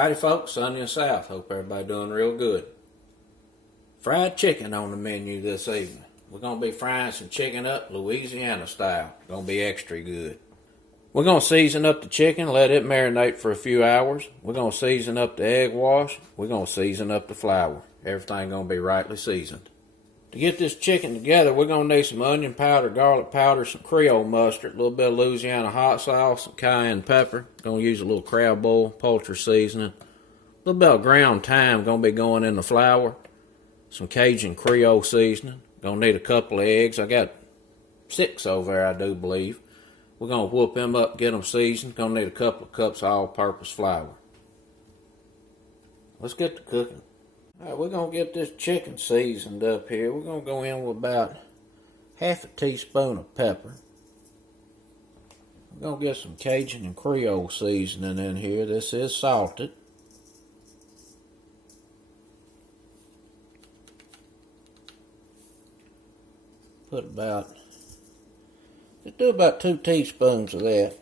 Howdy folks, Sunny and South. Hope everybody doing real good. Fried chicken on the menu this evening. We're going to be frying some chicken up Louisiana style. Going to be extra good. We're going to season up the chicken, let it marinate for a few hours. We're going to season up the egg wash. We're going to season up the flour. Everything going to be rightly seasoned. To get this chicken together, we're going to need some onion powder, garlic powder, some Creole mustard, a little bit of Louisiana hot sauce, some cayenne pepper. Going to use a little crab boil, poultry seasoning. A little bit of ground thyme going to be going in the flour. Some Cajun Creole seasoning. Going to need a couple of eggs. I got 6 over there, I do believe. We're going to whoop them up, get them seasoned. Going to need a couple of cups of all-purpose flour. Let's get to cooking. Alright, we're going to get this chicken seasoned up here. We're going to go in with about half a teaspoon of pepper. We're going to get some Cajun and Creole seasoning in here. This is salted. Just do about 2 teaspoons of that.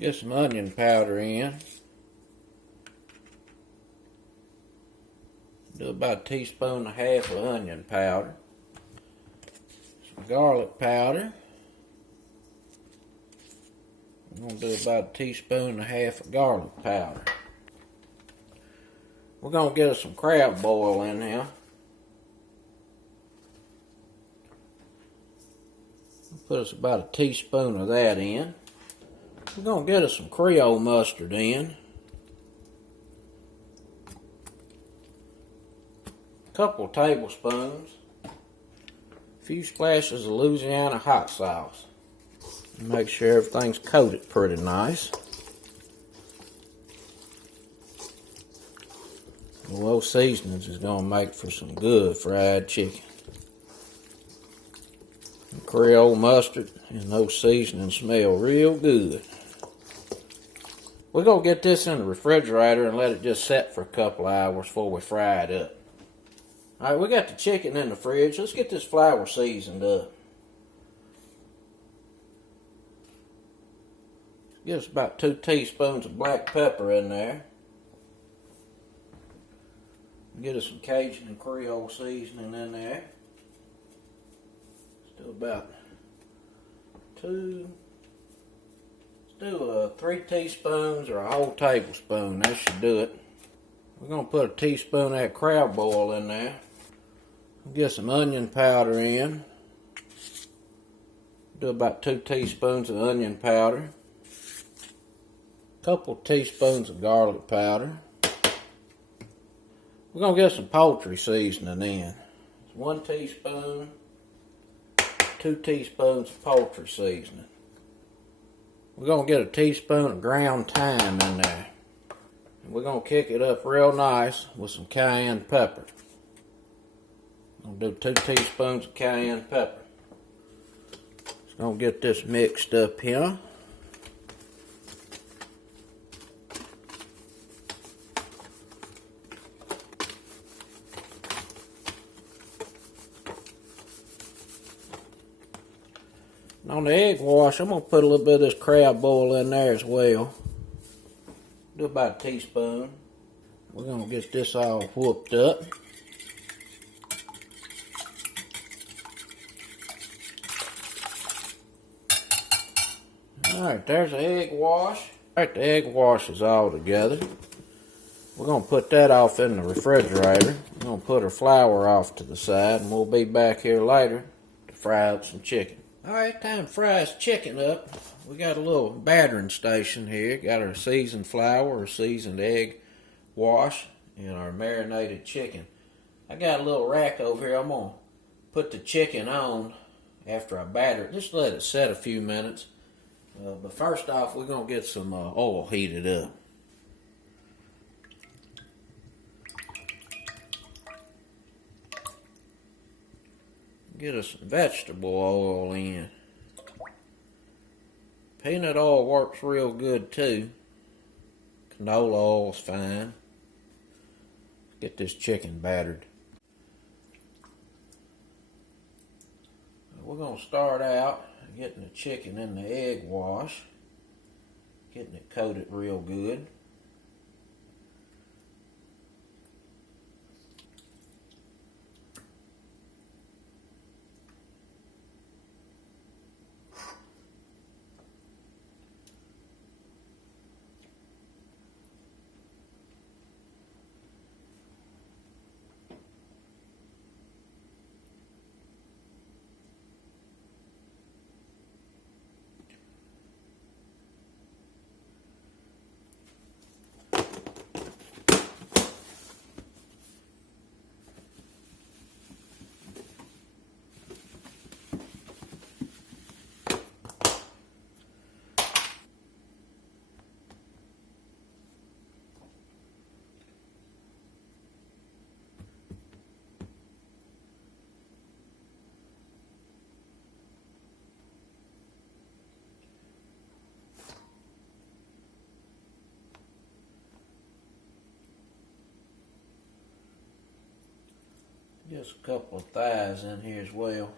Get some onion powder in. Do about 1.5 teaspoons of onion powder. Some garlic powder. I'm going to do about 1.5 teaspoons of garlic powder. We're going to get us some crab boil in here. Put us about 1 teaspoon of that in. We're going to get us some Creole mustard in. A couple of tablespoons. A few splashes of Louisiana hot sauce. Make sure everything's coated pretty nice. Well, those seasonings is going to make for some good fried chicken. And Creole mustard and those seasonings smell real good. We're going to get this in the refrigerator and let it just set for a couple hours before we fry it up. Alright, we got the chicken in the fridge. Let's get this flour seasoned up. Get us about 2 teaspoons of black pepper in there. Get us some Cajun and Creole seasoning in there. Let's do about 3 teaspoons or a whole tablespoon. That should do it. We're going to put 1 teaspoon of that crab boil in there. Get some onion powder in. Do about 2 teaspoons of onion powder. A couple teaspoons of garlic powder. We're going to get some poultry seasoning in. 1 teaspoon, 2 teaspoons of poultry seasoning. We're going to get 1 teaspoon of ground thyme in there. And we're going to kick it up real nice with some cayenne pepper. I'm going to do 2 teaspoons of cayenne pepper. Just going to get this mixed up here. On the egg wash, I'm going to put a little bit of this crab boil in there as well. Do about 1 teaspoon. We're going to get this all whooped up. Alright, there's the egg wash. Alright, the egg wash is all together. We're going to put that off in the refrigerator. We're going to put our flour off to the side, and we'll be back here later to fry up some chicken. Alright, time to fry this chicken up. We got a little battering station here. Got our seasoned flour, our seasoned egg wash, and our marinated chicken. I got a little rack over here. I'm going to put the chicken on after I batter it. Just let it set a few minutes. But first off, we're going to get some oil heated up. Get us some vegetable oil in. Peanut oil works real good too. Canola oil's fine. Get this chicken battered. We're going to start out getting the chicken in the egg wash. Getting it coated real good. Just a couple of thighs in here as well.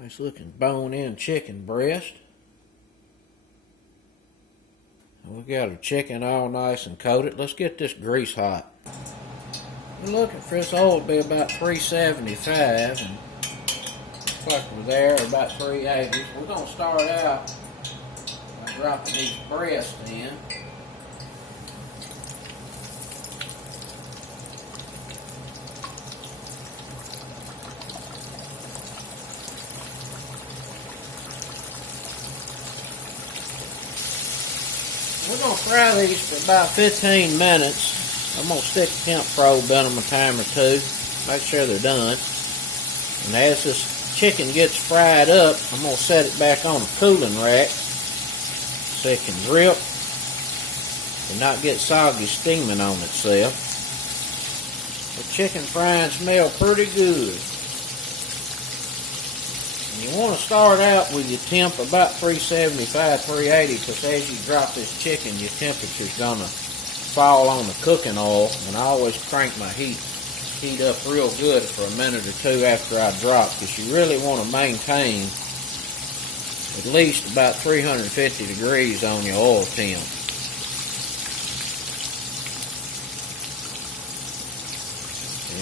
Nice looking bone-in chicken breast. We got our chicken all nice and coated. Let's get this grease hot. We're looking for this oil to be about 375, and looks like we're there at about 380. We're going to start out by dropping these breasts in. We're going to fry these for about 15 minutes. I'm going to stick a temp probe in them a time or two. Make sure they're done. And as this chicken gets fried up, I'm going to set it back on a cooling rack so it can drip and not get soggy steaming on itself. The chicken frying smells pretty good. You want to start out with your temp about 375, 380, because as you drop this chicken, your temperature's going to fall on the cooking oil, and I always crank my heat up real good for a minute or two after I drop, because you really want to maintain at least about 350 degrees on your oil temp.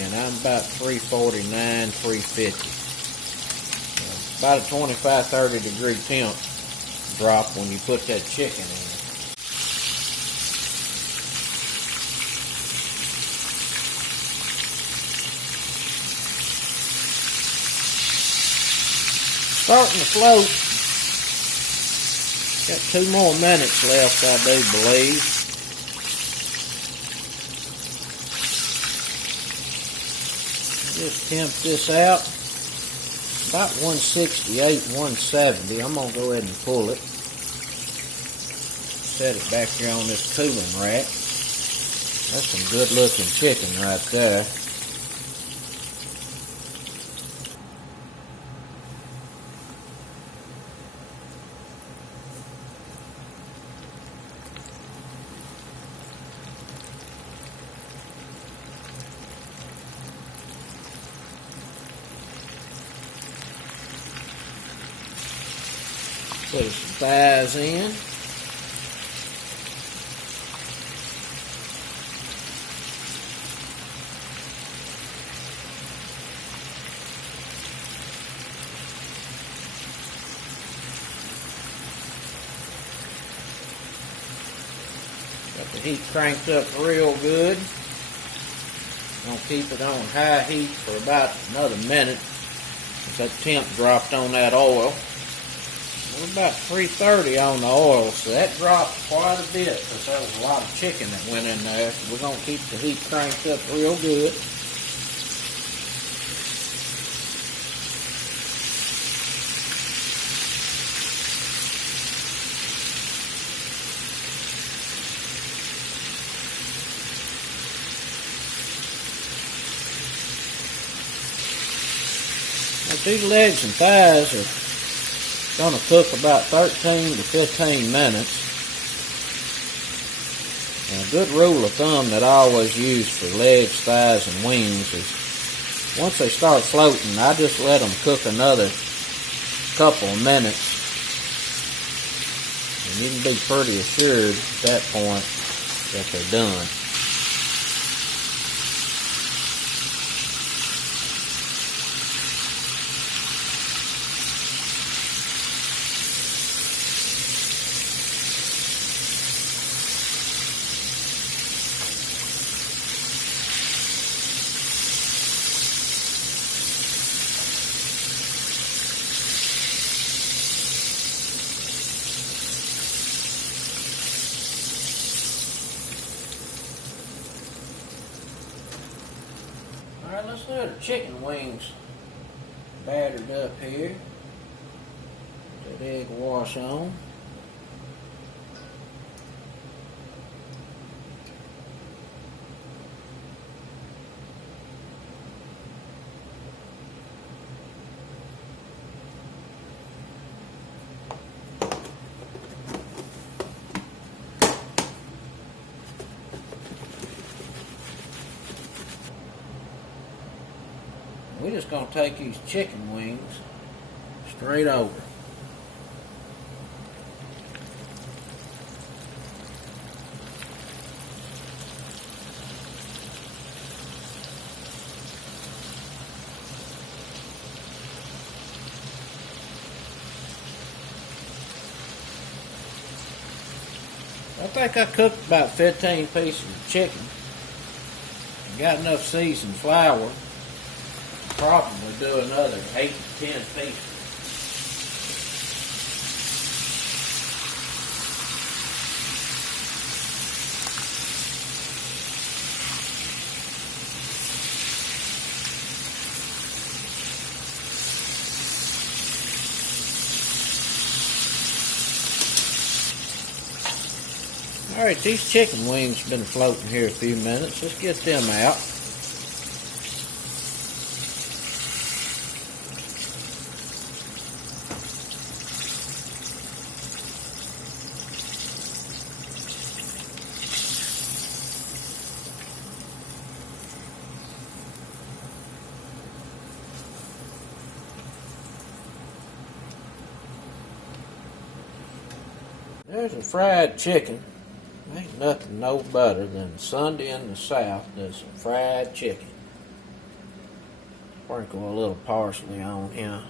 And I'm about 349, 350. About a 25-30 degree temp drop when you put that chicken in. Starting to float. Got 2 more minutes left, I do believe. Just temp this out. About 168, 170. I'm going to go ahead and pull it. Set it back here on this cooling rack. That's some good looking chicken right there. Put some thighs in. Got the heat cranked up real good. Gonna keep it on high heat for about another minute. That temp dropped on that oil. We're about 330 on the oil, so that dropped quite a bit because there was a lot of chicken that went in there. So we're gonna keep the heat cranked up real good. These legs and thighs are going to cook about 13 to 15 minutes. And a good rule of thumb that I always use for legs, thighs, and wings is once they start floating, I just let them cook another couple of minutes. And you can be pretty assured at that point that they're done. Alright, let's do the chicken wings battered up here. That egg wash on. We're just going to take these chicken wings straight over. I think I cooked about 15 pieces of chicken. Got enough seasoned flour. Probably do another 8 to 10 pieces. Alright, these chicken wings have been floating here a few minutes. Let's get them out. There's a fried chicken. Ain't nothing no better than Sunday in the South does some fried chicken. Sprinkle a little parsley on here.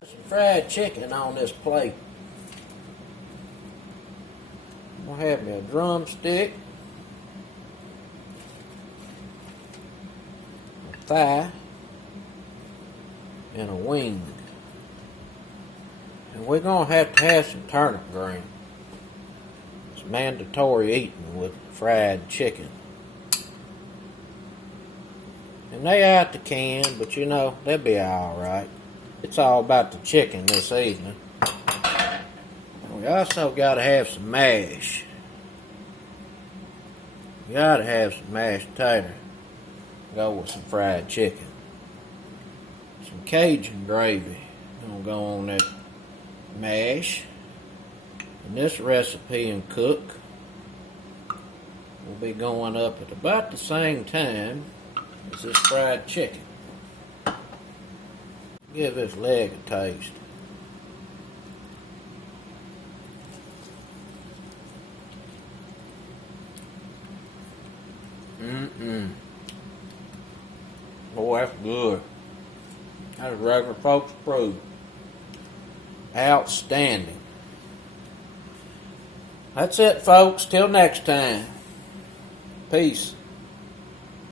Some fried chicken on this plate. I'm gonna have me a drumstick. Thigh and a wing, and we're gonna have to have some turnip green. It's mandatory eating with fried chicken, and they out the can, but you know they'll be all right. It's all about the chicken this evening. We also gotta have some mash. We gotta have some mashed tater. Go with some fried chicken. Some Cajun gravy. Gonna go on that mash. And this recipe and cook will be going up at about the same time as this fried chicken. Give this leg a taste. Boy, that's good. That's regular folks approved. Outstanding. That's it, folks. Till next time. Peace.